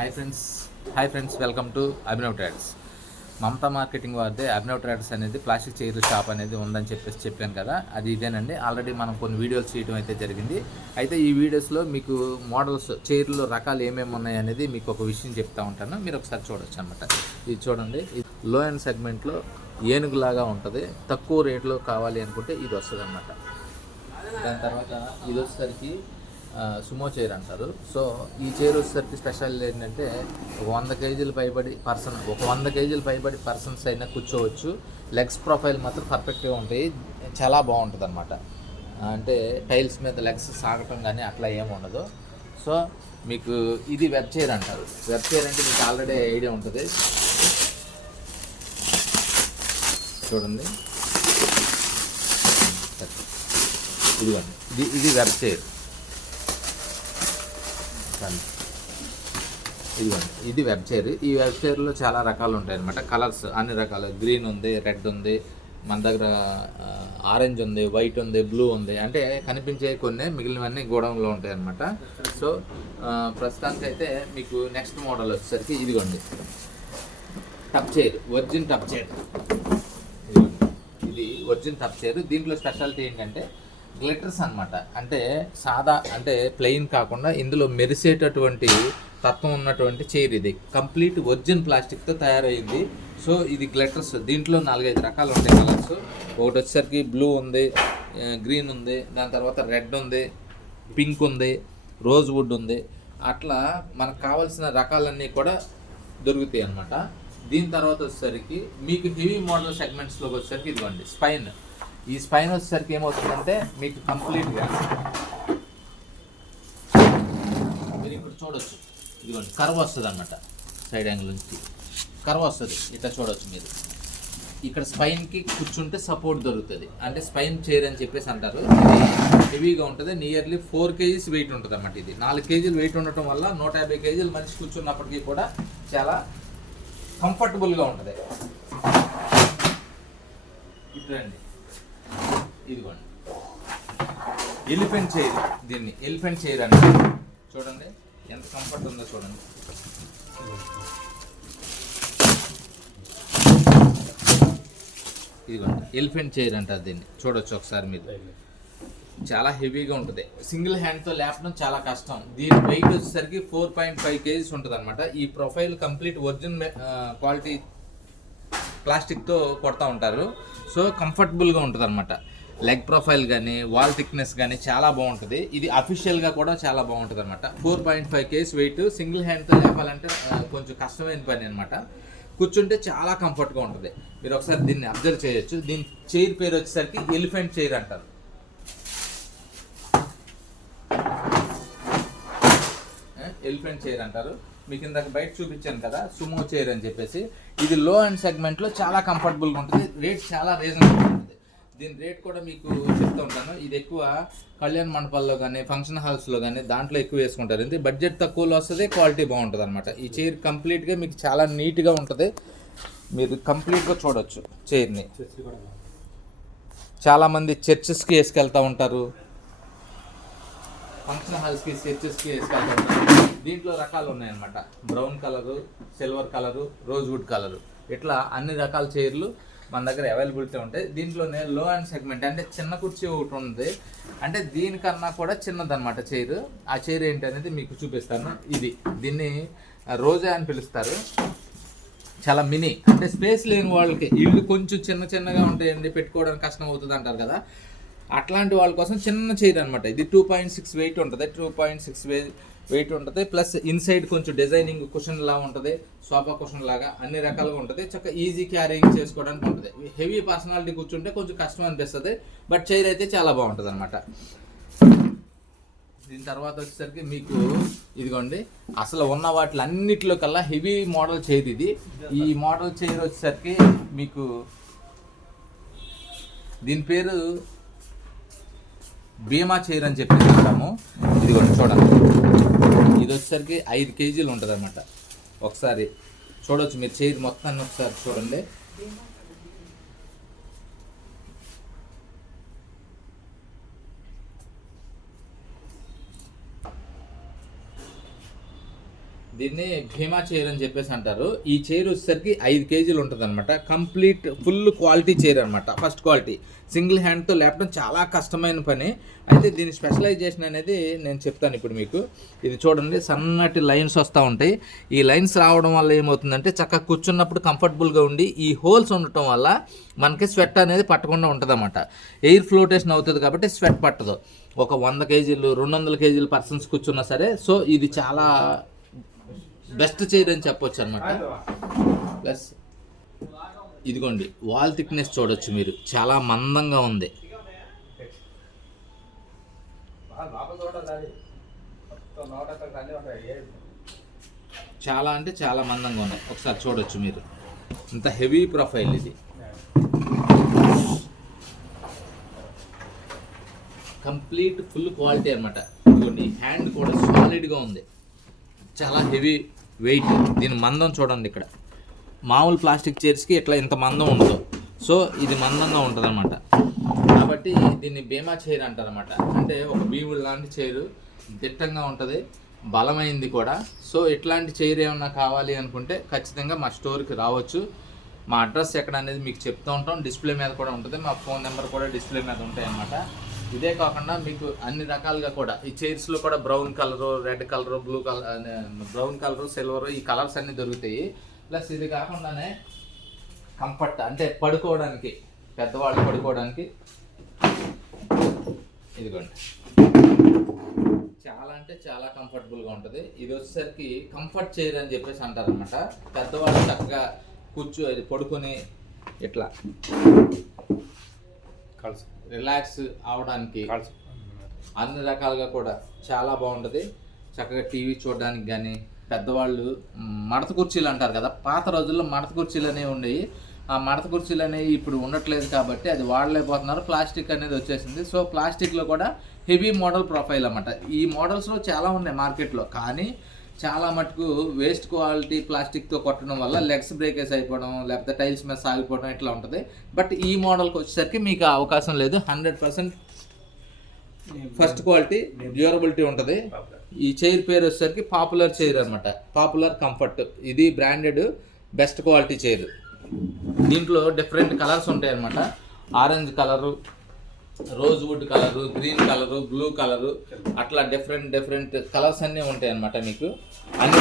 Hi friends hi friends welcome to Abhinav trades Mamata marketing వారిదే Abhinav traders అనేది plastic chair shop అనేది ఉందని చెప్పేసి చెప్పాను కదా. అది ఇదేనండి. ఆల్రెడీ మనం కొన్ని వీడియోస్ చేయడం అయితే జరిగింది. అయితే ఈ వీడియోస్లో మీకు మోడల్స్ చైర్లో రకాలు ఏమేమి ఉన్నాయి అనేది మీకు ఒక విషయం చెప్తా ఉంటాను. మీరు ఒకసారి చూడొచ్చు అనమాట ఇది చూడండి. లో అండ్ సెగ్మెంట్లో ఏనుగులాగా ఉంటుంది. తక్కువ రేట్లో కావాలి అనుకుంటే ఇది వస్తుంది అనమాట దాని తర్వాత ఇది వచ్చేసరికి సుమో చైర్ అంటారు. సో ఈ చైర్ వచ్చేసరికి స్పెషల్ ఏంటంటే ఒక వంద కేజీలు పైబడి పర్సన్ ఒక వంద కేజీలు పైబడి పర్సన్స్ అయినా కూర్చోవచ్చు. లెగ్స్ ప్రొఫైల్ మాత్రం పర్ఫెక్ట్గా ఉంటాయి. చాలా బాగుంటుంది అనమాట అంటే టైల్స్ మీద లెగ్స్ సాగటం కానీ అట్లా ఏమి ఉండదు. సో మీకు ఇది వెబ్ చైర్ అంటారు. వెబ్ చైర్ అంటే మీకు ఆల్రెడీ ఐడియా ఉంటుంది. చూడండి. ఇదిగోండి. ఇది ఇది వెబ్ చైర్. చూపిస్తాను ఇదిగోండి ఇది వెబ్ చైర్ ఈ వెబ్ చైర్లో చాలా రకాలు ఉంటాయి అనమాట కలర్స్ అన్ని రకాలు. గ్రీన్ ఉంది రెడ్ ఉంది మన దగ్గర ఆరెంజ్ ఉంది వైట్ ఉంది బ్లూ ఉంది. అంటే కనిపించే కొన్ని మిగిలినవన్నీ గోడౌన్లో ఉంటాయి అనమాట సో ప్రస్తుతానికి అయితే మీకు నెక్స్ట్ మోడల్ వచ్చేసరికి ఇదిగోండి. Tub chair origin tub chair ఇది ఒరిజిన్ టప్ చైర్ దీంట్లో స్పెషాలిటీ ఏంటంటే గ్లిటర్స్ అనమాట అంటే సాదా అంటే ప్లెయిన్ కాకుండా ఇందులో మెరిసేటటువంటి తత్వం ఉన్నటువంటి చైర్ ఇది. కంప్లీట్ ఒరిజిన్ ప్లాస్టిక్తో తయారైంది. సో ఇది గ్లిటర్స్ దీంట్లో నాలుగైదు రకాలు ఉంటాయి కలర్స్ ఒకటి వచ్చేసరికి బ్లూ ఉంది గ్రీన్ ఉంది దాని తర్వాత రెడ్ ఉంది పింక్ ఉంది రోజ్ వుడ్ ఉంది. అట్లా మనకు కావాల్సిన రకాలన్నీ కూడా దొరుకుతాయి అన్నమాట. దీని తర్వాత వచ్చేసరికి మీకు హెవీ మోడల్ సెగ్మెంట్స్లోకి వచ్చేసరికి ఇదిగోండి స్పైన్ ఈ స్పైన్ వచ్చేసరికి ఏమవుతుందంటే మీకు కంప్లీట్గా మీరు ఇప్పుడు చూడొచ్చు. ఇదిగోండి కర్వ్ వస్తుంది అనమాట సైడ్ యాంగిల్ నుంచి. కర్వ్ వస్తుంది ఇట్లా చూడొచ్చు మీరు. ఇక్కడ స్పైన్కి కూర్చుంటే సపోర్ట్ దొరుకుతుంది. అంటే స్పైన్ చైర్ అని చెప్పేసి అంటారు. ఇది హెవీగా ఉంటుంది నియర్లీ ఫోర్ కేజీస్ వెయిట్ ఉంటుంది అన్నమాట ఇది. నాలుగు కేజీలు వెయిట్ ఉండటం వల్ల నూట యాభై కేజీలు మనిషి కూర్చున్నప్పటికీ కూడా చాలా కంఫర్టబుల్గా ఉంటుంది. ఇట్రండి ఇదిగోండి. ఎలిఫెంట్ చైర్ దీన్ని ఎలిఫెంట్ చైర్ అంటే చూడండి ఎంత కంఫర్ట్ ఉందో చూడండి. ఇదిగోండి ఎలిఫెంట్ చైర్ అంటారు దీన్ని. చూడొచ్చు ఒకసారి మీరు. చాలా హెవీగా ఉంటుంది. సింగిల్ హ్యాండ్తో లేపడం చాలా కష్టం. దీని వెయిట్ వచ్చేసరికి ఫోర్ పాయింట్ ఫైవ్ కేజీస్ ఉంటుంది అనమాట ఈ ప్రొఫైల్ కంప్లీట్ ఒరిజినల్ క్వాలిటీ ప్లాస్టిక్తో కొడతా ఉంటారు. సో కంఫర్టబుల్గా ఉంటుంది అనమాట లెగ్ ప్రొఫైల్ కానీ వాల్ థిక్నెస్ కానీ చాలా బాగుంటుంది. ఇది అఫీషియల్గా కూడా చాలా బాగుంటుంది అనమాట four point five case weight single హ్యాండ్తో లేపాలంటే కొంచెం కష్టమైన పని అనమాట కూర్చుంటే చాలా కంఫర్ట్గా ఉంటుంది. మీరు ఒకసారి దీన్ని అబ్జర్వ్ చేయొచ్చు. దీని చైర్ పేరు వచ్చేసరికి ఎలిఫెంట్ చైర్ అంటారు. ఎలిఫెంట్ చైర్ అంటారు. మీకు ఇందాక బయట చూపించాను కదా సుమో చైర్ అని చెప్పేసి. ఇది లో అండ్ సెగ్మెంట్లో చాలా కంఫర్టబుల్గా ఉంటుంది. రేట్ చాలా రీజనబుల్ ఉంటుంది. దీని రేట్ కూడా మీకు చెప్తూ ఉంటాను. ఇది ఎక్కువ కళ్యాణ మండపాల్లో కానీ ఫంక్షన్ హాల్స్లో కానీ దాంట్లో ఎక్కువ వేసుకుంటారు. ఇది బడ్జెట్ తక్కువలో వస్తుంది క్వాలిటీ బాగుంటుంది అనమాట ఈ చైర్ కంప్లీట్గా మీకు చాలా నీట్గా ఉంటుంది. మీరు కంప్లీట్గా చూడొచ్చు చైర్ని చాలామంది చర్చెస్కి వేసుకెళ్తూ ఉంటారు. ఫంక్షన్ హాల్స్కి చర్చెస్కి వేసుకెళ్తూ ఉంటారు. దీంట్లో రకాలు ఉన్నాయన్నమాట. Brown colour silver colour rosewood colour ఇట్లా అన్ని రకాల చైర్లు మన దగ్గర అవైలబిలిటీ ఉంటాయి దీంట్లోనే లో అండ్ సెగ్మెంట్ అంటే చిన్న కుర్చీ ఒకటి ఉంది. అంటే దీనికన్నా కూడా చిన్నదన్నమాట చైర్. ఆ చైర్ ఏంటి అనేది మీకు చూపిస్తాను. ఇది. దీన్ని రోజా అని పిలుస్తారు. చాలా మినీ అంటే స్పేస్ లేని వాళ్ళకి. ఇల్లు కొంచెం చిన్న చిన్నగా ఉంటాయండి. పెట్టుకోవడానికి కష్టం అవుతుంది అంటారు కదా. అట్లాంటి వాళ్ళ కోసం చిన్న చైర్ అనమాట ఇది టూ పాయింట్ సిక్స్ వెయిట్ ఉంటుంది. Two point six weight weight ఉంటుంది. ప్లస్ ఇన్సైడ్ కొంచెం డిజైనింగ్ కుషన్ లా ఉంటుంది. సోఫా కుషన్ లాగా అన్ని రకాలుగా ఉంటుంది. చక్కగా ఈజీ క్యారింగ్ చేసుకోవడానికి ఉంటుంది. హెవీ పర్సనాలిటీ కూర్చుంటే కొంచెం కష్టం అనిపిస్తుంది. బట్ చైర్ అయితే చాలా బాగుంటుంది అనమాట దీని తర్వాత వచ్చేసరికి మీకు ఇదిగోండి. అసలు ఉన్న వాటిలో అన్నిటిలో కల్లా హెవీ మోడల్ చైర్ ఇది. ఈ మోడల్ చైర్ వచ్చేసరికి మీకు దీని పేరు బీమా చైర్ అని చెప్పి చెప్తాము ఇదిగోండి చూడండి. ఇది వచ్చేసరికి ఐదు కేజీలు ఉంటుంది అనమాట ఒకసారి చూడవచ్చు మీరు చేతి మొత్తాన్ని ఒకసారి చూడండి. దీన్ని భీమా చైర్ అని చెప్పేసి అంటారు. ఈ చైర్ వచ్చేసరికి ఐదు కేజీలు ఉంటుంది అనమాట కంప్లీట్ ఫుల్ క్వాలిటీ చైర్ అనమాట ఫస్ట్ క్వాలిటీ. సింగిల్ హ్యాండ్తో లేపడం చాలా కష్టమైన పని. అయితే దీని స్పెషలైజేషన్ అనేది నేను చెప్తాను ఇప్పుడు మీకు. ఇది చూడండి సన్నటి లైన్స్ వస్తూ ఉంటాయి. ఈ లైన్స్ రావడం వల్ల ఏమవుతుందంటే చక్కగా కూర్చున్నప్పుడు కంఫర్టబుల్గా ఉండి ఈ హోల్స్ ఉండటం వల్ల మనకి స్వెట్ అనేది పట్టకుండా ఉంటుంది అనమాట ఎయిర్ ఫ్లోటేషన్ అవుతుంది కాబట్టి స్వెట్ పట్టదు. ఒక వంద కేజీలు రెండు వందల కేజీలు పర్సన్స్ కూర్చున్నా సరే. సో ఇది చాలా బెస్ట్ చైర్ అని చెప్పొచ్చు అనమాట ప్లస్ ఇదిగోండి వాల్ థిక్నెస్ చూడొచ్చు మీరు. చాలా మందంగా ఉంది. చాలా అంటే చాలా మందంగా ఉన్నాయి. ఒకసారి చూడొచ్చు మీరు. ఇంత హెవీ ప్రొఫైల్ ఇది. కంప్లీట్ ఫుల్ క్వాలిటీ అనమాట ఇదిగోండి హ్యాండ్ కూడా సాలిడ్గా ఉంది. చాలా హెవీ వెయిట్ దీని మందం చూడండి ఇక్కడ. మామూలు ప్లాస్టిక్ చైర్స్కి ఇట్లా ఇంత మందం ఉండదు. సో ఇది మందంగా ఉంటుంది అనమాట కాబట్టి దీన్ని బీమా చైర్ అంటారనమాట అంటే ఒక బీవుడు లాంటి చైరు దిట్టంగా ఉంటుంది బలమైంది కూడా. సో ఇట్లాంటి చైర్ ఏమన్నా కావాలి అనుకుంటే ఖచ్చితంగా మా స్టోర్కి రావచ్చు. మా అడ్రస్ ఎక్కడ అనేది మీకు చెప్తూ ఉంటాం. డిస్ప్లే మీద కూడా ఉంటుంది. మా ఫోన్ నెంబర్ కూడా డిస్ప్లే మీద ఉంటాయి అన్నమాట ఇదే కాకుండా మీకు అన్ని రకాలుగా కూడా. ఈ చైర్స్లో కూడా brown colour red colour blue colour brown colour silver ఈ కలర్స్ అన్నీ దొరుకుతాయి. ప్లస్ ఇది కాకుండానే కంఫర్ట్ అంటే పడుకోవడానికి పెద్దవాళ్ళు పడుకోవడానికి. ఇదిగోండి. చాలా అంటే చాలా కంఫర్టబుల్గా ఉంటుంది. ఇది వచ్చేసరికి కంఫర్ట్ చైర్ అని చెప్పేసి అంటారనమాట పెద్దవాళ్ళు చక్కగా కూర్చో పడుకొని ఇట్లా. కలిసి. రిలాక్స్ అవడానికి అన్ని రకాలుగా కూడా చాలా బాగుంటుంది. చక్కగా టీవీ చూడడానికి కానీ పెద్దవాళ్ళు మడత కుర్చీలు అంటారు కదా పాత రోజుల్లో మడత కుర్చీలు అనేవి ఉండేవి. ఆ మడత కుర్చీలు అనేవి ఇప్పుడు ఉండట్లేదు కాబట్టి అది వాడలేకపోతున్నారు ప్లాస్టిక్ అనేది వచ్చేసింది. సో ప్లాస్టిక్లో కూడా హెవీ మోడల్ ప్రొఫైల్ అన్నమాట. ఈ మోడల్స్లో చాలా ఉన్నాయి మార్కెట్లో. కానీ చాలా మటుకు వేస్ట్ క్వాలిటీ ప్లాస్టిక్తో కొట్టడం వల్ల లెగ్స్ బ్రేకేజ్ అయిపోవడం లేకపోతే టైల్స్ మీద సాగిపోవడం ఇట్లా ఉంటుంది. బట్ ఈ మోడల్కి వచ్చేసరికి మీకు అవకాశం లేదు. Hundred percent first quality durability ఉంటుంది. ఈ చైర్ పేరు వచ్చేసరికి పాపులర్ చైర్ అనమాట పాపులర్ కంఫర్ట్ ఇది బ్రాండెడ్ బెస్ట్ క్వాలిటీ చైర్ దీంట్లో డిఫరెంట్ కలర్స్ ఉంటాయి అనమాట orange colour rosewood colour green colour blue colour అట్లా డిఫరెంట్ డిఫరెంట్ కలర్స్ అన్నీ ఉంటాయి అనమాట మీకు. అన్ని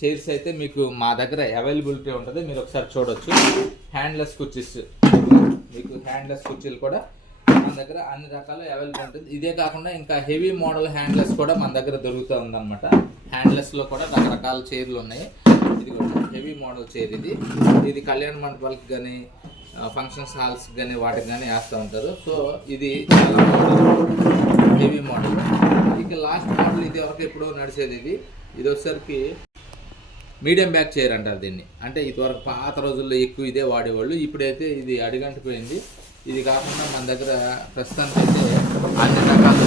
చైర్స్ అయితే మీకు మా దగ్గర అవైలబిలిటీ ఉంటుంది. మీరు ఒకసారి చూడొచ్చు. హ్యాండ్లెస్ కుర్చీస్. మీకు హ్యాండ్లెస్ కుర్చీలు కూడా మన దగ్గర అన్ని రకాల అవైలబుల్ ఉంటుంది. ఇదే కాకుండా ఇంకా హెవీ మోడల్ హ్యాండ్లెస్ కూడా మన దగ్గర దొరుకుతూ ఉందన్నమాట. హ్యాండ్లెస్లో కూడా రకరకాల చైర్లు ఉన్నాయి. ఇది కూడా హెవీ మోడల్ చైర్ ఇది. ఇది కళ్యాణ మండపాలకి కానీ ఫంక్షన్స్ హాల్స్ కానీ వాటికి కానీ వేస్తూ ఉంటారు. సో ఇది చాలా హెవీ మోడల్ ఇక లాస్ట్ మోడల్ ఇది వరకు ఎప్పుడో నడిచేది ఇది. ఇది ఒకసారికి మీడియం బ్యాక్ చైర్ అంటారు దీన్ని. అంటే ఇదివరకు పాత రోజుల్లో ఎక్కువ ఇదే వాడేవాళ్ళు. ఇప్పుడైతే ఇది అడిగంటిపోయింది. ఇది కాకుండా మన దగ్గర ప్రస్తుతానికి అయితే అన్ని రకాల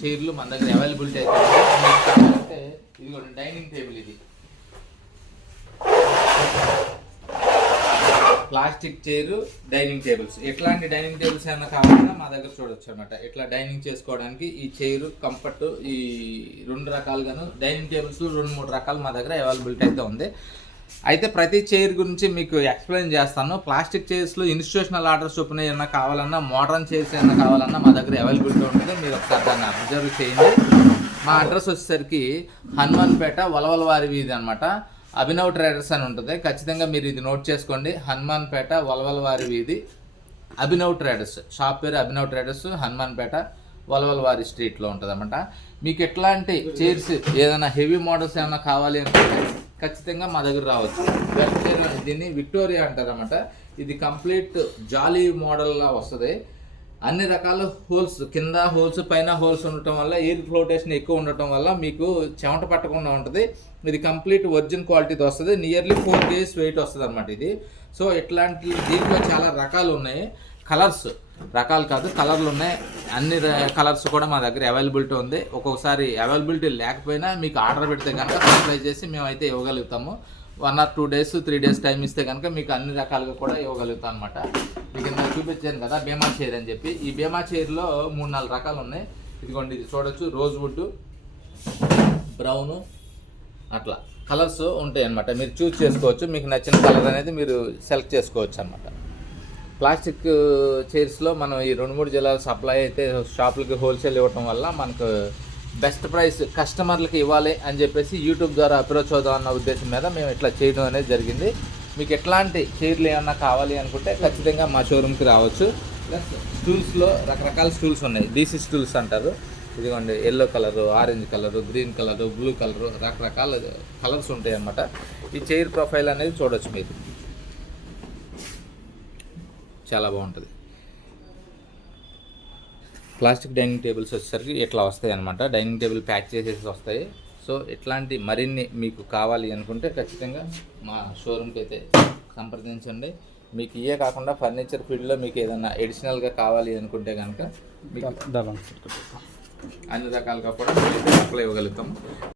చైర్లు మన దగ్గర అవైలబిలిటీ అయితే ఇది డైనింగ్ టేబుల్ ఇది. Plastic chair dining tables. ఎట్లాంటి డైనింగ్ టేబుల్స్ ఏమైనా కావాలన్నా మా దగ్గర చూడొచ్చు అనమాట ఇట్లా డైనింగ్ చేసుకోవడానికి ఈ చైర్ కంఫర్ట్ ఈ రెండు రకాలుగాను డైనింగ్ టేబుల్స్ రెండు మూడు రకాలు మా దగ్గర అవైలబిలిటీ అయితే ఉంది. అయితే ప్రతి చైర్ గురించి మీకు ఎక్స్ప్లెయిన్ చేస్తాను. ప్లాస్టిక్ చైర్స్లో ఇన్స్టిట్యూషనల్ ఆర్డర్స్ చొప్పున ఏమైనా కావాలన్నా మోడర్న్ చైర్స్ ఏమైనా కావాలన్నా మా దగ్గర అవైలబిలిటీ ఉంటుంది. మీరు ఒకసారి దాన్ని అబ్జర్వ్ చేయండి. మా అడ్రస్ వచ్చేసరికి హనుమాన్పేట వలవలవారి వీధి అనమాట అభినవ్ ట్రేడర్స్ అని ఉంటుంది. ఖచ్చితంగా మీరు ఇది నోట్ చేసుకోండి. హనుమాన్పేట వలవలవారి వీధి అభినవ్ ట్రేడర్స్. షాప్ పేరు అభినవ్ ట్రేడర్స్ హనుమాన్పేట వలవలవారి స్ట్రీట్లో ఉంటుంది అనమాట మీకు ఎట్లాంటి చైర్స్ ఏదైనా హెవీ మోడల్స్ ఏమైనా కావాలి అనుకుంటే ఖచ్చితంగా మా దగ్గర రావచ్చు. వెల్ చైర్ దీన్ని విక్టోరియా అంటారు అనమాట ఇది కంప్లీట్ జాలీ మోడల్లా వస్తుంది. అన్ని రకాల హోల్స్ కింద హోల్స్ పైన హోల్స్ ఉండటం వల్ల ఎయిర్ ఫ్లోటేషన్ ఎక్కువ ఉండటం వల్ల మీకు చెమట పట్టకుండా ఉంటుంది. ఇది కంప్లీట్ ఒరిజిన్ క్వాలిటీతో వస్తుంది. నియర్లీ ఫోర్ కేజీస్ వెయిట్ వస్తుంది అనమాట ఇది. సో ఇట్లాంటి దీంట్లో చాలా రకాలు ఉన్నాయి. కలర్స్ రకాలు కాదు కలర్లు ఉన్నాయి. అన్ని కలర్స్ కూడా మా దగ్గర అవైలబిలిటీ ఉంది. ఒక్కొక్కసారి అవైలబిలిటీ లేకపోయినా మీకు ఆర్డర్ పెడితే కనుక సప్లై చేసి మేమైతే ఇవ్వగలుగుతాము. One or two days three days time ఇస్తే కనుక మీకు అన్ని రకాలుగా కూడా ఇవ్వగలుగుతాం అనమాట మీకు ఇందాక చూపించాను కదా బీమా చైర్ అని చెప్పి. ఈ బీమా చైర్లో మూడు నాలుగు రకాలు ఉన్నాయి. ఇదిగోండి ఇది చూడొచ్చు. రోజ్ వుడ్ బ్రౌను అట్లా. కలర్స్ ఉంటాయి అనమాట మీరు చూస్ చేసుకోవచ్చు. మీకు నచ్చిన కలర్ అనేది మీరు సెలెక్ట్ చేసుకోవచ్చు అనమాట ప్లాస్టిక్ చైర్స్లో మనం ఈ రెండు మూడు జిల్లాల సప్లై అయితే షాపులకి హోల్సేల్ ఇవ్వటం వల్ల మనకు బెస్ట్ ప్రైస్ కస్టమర్లకి ఇవ్వాలి అని చెప్పేసి యూట్యూబ్ ద్వారా అప్రోచ్ అవుదాం అన్న ఉద్దేశం మీద మేము ఇట్లా చేయడం అనేది జరిగింది. మీకు ఎట్లాంటి చైర్లు ఏమన్నా కావాలి అనుకుంటే ఖచ్చితంగా మా షోరూమ్కి రావచ్చు. ప్లస్ స్టూల్స్లో రకరకాల స్టూల్స్ ఉన్నాయి. డీసీ స్టూల్స్ అంటారు. ఇదిగోండి yellow colour orange colour green colour blue colour రకరకాల కలర్స్ ఉంటాయి అన్నమాట. ఈ చైర్ ప్రొఫైల్ అనేది చూడొచ్చు మీరు. చాలా బాగుంటుంది. ప్లాస్టిక్ డైనింగ్ టేబుల్స్ వచ్చేసరికి ఇట్లా వస్తాయి అనమాట డైనింగ్ టేబుల్ ప్యాక్ చేసేసి వస్తాయి. సో ఇట్లాంటి మరిన్ని మీకు కావాలి అనుకుంటే ఖచ్చితంగా మా షోరూమ్కి అయితే సంప్రదించండి. మీకు ఇవే కాకుండా ఫర్నిచర్ ఫీల్డ్లో మీకు ఏదైనా ఎడిషనల్గా కావాలి అనుకుంటే కనుక మీకు అన్ని రకాలుగా కూడా సప్లై ఇవ్వగలుగుతాం.